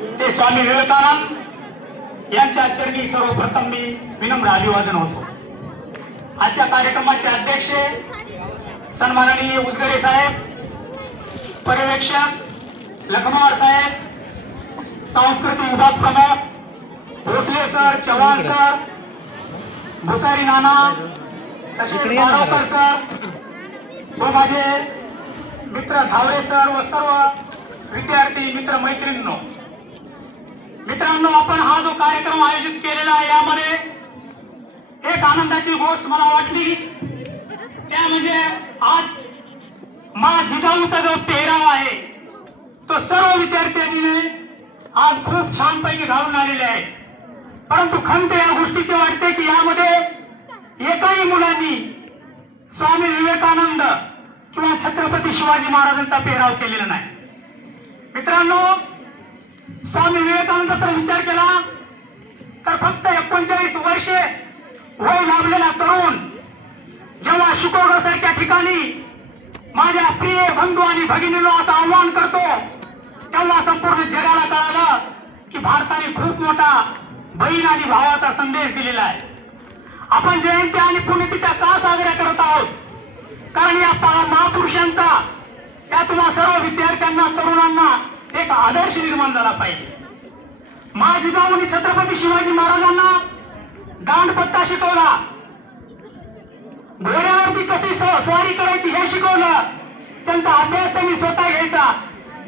ते स्वामी विवेकानंद यांच्या चरणी सर्वप्रथम मी विनम्र अभिवादन होतो। आजच्या कार्यक्रमाचे अध्यक्ष सन्माननीय उजगरे साहेब, पर्यवेक्षक लखमार साहेब, सांस्कृतिक विभाग प्रमुख भोसले सर, चव्हाण सर, भुसारी नाना, तसेच बारावकर सर व माझे मित्र धावरे सर व सर्व विद्यार्थी मित्र मैत्रिणींनो, मित्रांनो, आपण हा जो कार्यक्रम आयोजित केलेला आहे यामध्ये एक आनंदाची गोष्ट मला वाटली, त्या म्हणजे आज मा जिजाऊचा जो पेहराव आहे तो सर्व विद्यार्थ्यांनी आज खूप छान पैकी घालून आलेले आहे। परंतु खंत या गोष्टीची वाटते की यामध्ये एकाही मुलांनी स्वामी विवेकानंद किंवा छत्रपती शिवाजी महाराजांचा पेहराव केलेला नाही। मित्रांनो, स्वामी विवेकानंदाचा विचार केला तर फक्त 39 वर्षे वय लाभलेला तरुण जेव्हा शिकागो सारख्या ठिकाणी माझ्या प्रिय बंधू आणि भगिनींना असं आव्हान करतो, तेव्हा संपूर्ण जगाला कळालं की भारताने खूप मोठा बहीण आणि भावाचा संदेश दिलेला आहे। आपण जयंती आणि पुण्यतिथ्या का साजऱ्या करत आहोत? कारण या महापुरुषांचा त्या तुम्हा सर्व विद्यार्थ्यांना, तरुणांना एक आदर्श निर्माण झाला पाहिजे। मा जिजाऊंनी छत्रपती शिवाजी महाराजांना दांडपट्टा शिकवला, घोड्यावरती कशी स्वारी करायची हे शिकवलं, त्यांचा अभ्यास त्यांनी स्वतः घ्यायचा।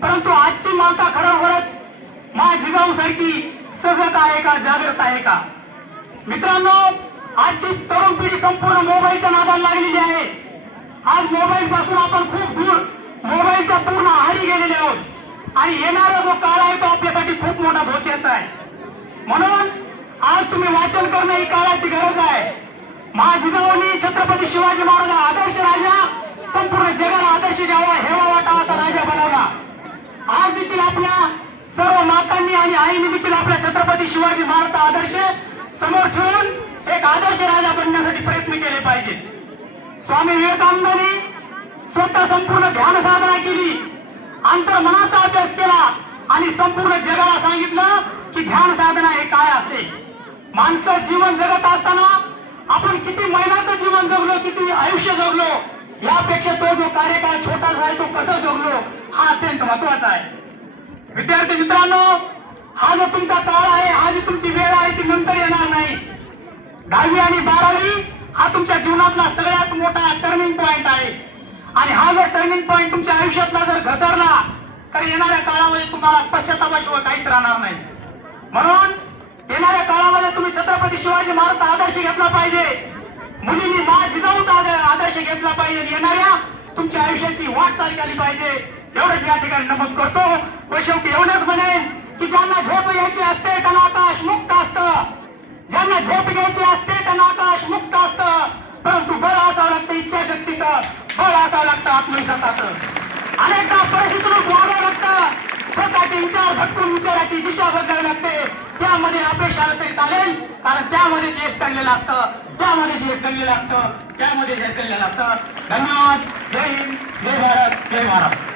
परंतु आजची माता खरोखरच मा जिजाऊ सारखी सजग आहे का, जागृत आहे का? मित्रांनो, आजची तरुण पिढी संपूर्ण मोबाईलच्या नादाला लागलेली आहे। आज मोबाईल पासून आपण खूप दूर मोबाईलच्या पूर्ण आहारी गेलेले आहोत आणि येणारा जो काळ आहे तो आपल्यासाठी खूप मोठा धोक्याचा आहे। म्हणून आज तुम्ही वाचन करणं ही काळाची गरज आहे। मा जिजाऊंनी छत्रपती शिवाजी महाराज आदर्श राजा, संपूर्ण जगाला आदर्श द्यावा, हेवा वाटा असा राजा बनवला। आज देखील आपल्या सर्व मातांनी आणि आईने देखील आपल्या छत्रपती शिवाजी महाराजचा आदर्श समोर ठेवून एक आदर्श राजा बनण्यासाठी प्रयत्न केले पाहिजे। स्वामी विवेकानंदांनी स्वतः संपूर्ण ध्यान साधना केली, अंतर्मनाचा अभ्यास केला आणि संपूर्ण जगाला सांगितलं की ध्यान साधना हे काय असते। माणसं जीवन जगत असताना आपण किती महिन्याचं जीवन जगलो, किती आयुष्य जगलो, यापेक्षा तो जो कार्यकाळ छोटासा आहे तो कसं जगलो हा अत्यंत महत्वाचा आहे। विद्यार्थी मित्रांनो, हा जो तुमचा काळ आहे, हा जी तुमची वेळ आहे ती नंतर येणार नाही। 10वी आणि 12वी हा तुमच्या जीवनातला सगळ्यात मोठा टर्निंग पॉइंट आहे आणि हा जर टर्निंग पॉइंट तुमच्या आयुष्यातला जर घसरला तर येणाऱ्या काळामध्ये तुम्हाला पश्चातापाशिवाय काहीच राहणार नाही। म्हणून येणाऱ्या काळामध्ये तुम्ही छत्रपती शिवाजी महाराजचा आदर्श घेतला पाहिजे, मुलींनी मा जिजाऊचा आदर्श घेतला पाहिजे, येणाऱ्या तुमच्या आयुष्याची वाटचाल केली पाहिजे। एवढंच या ठिकाणी नमूद करतो व शेवटी एवढंच म्हणेन की ज्यांना झोप घ्यायची असते त्यांना आकाश मुक्त असतं, ज्यांना झोप घ्यायची असते त्यांना आकाश मुक्त असतं, परंतु बळ असावं लागतं इच्छाशक्तीचं, बळ असावं लागतं आत्मविश्वासाचं। अनेकदा परिस्थितीतून वागावं लागतं, स्वतःचे विचार भटकून विचाराची दिशा बदलावी लागते। त्यामध्ये अपेक्षा तरी चालेल, कारण त्यामध्ये यश दडलेलं असतं, त्यामध्ये यश दडलेलं असतं, त्यामध्ये यश दडलेलं असतं। धन्यवाद। जय हिंद, जय भारत, जय महाराष्ट्र।